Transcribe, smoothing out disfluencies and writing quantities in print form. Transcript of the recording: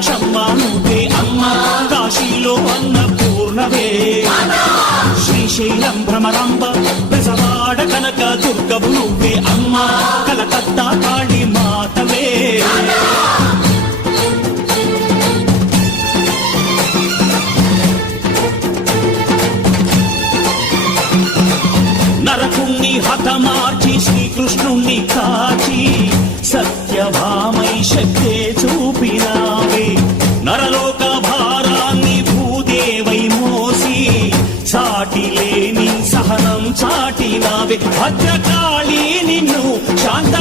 కామాక్షమ్మ నువ్వే అమ్మా, కాశీలో అన్నపూర్ణవే, శ్రీశైలం భ్రమరాంబ బెజవాడ కనక దుర్గవు నువ్వే అమ్మా, కలకత్తా కాళీ మాతవే. నరకుణ్ణి హతమార్చి శ్రీకృష్ణుణ్ణి కాచి సత్యభామై శక్తే చూపినావే, నరలోక భారాన్ని భూదేవై మోసి సాటి లేని సహనం చాటినావే. భద్రకాళి నిన్ను శాంత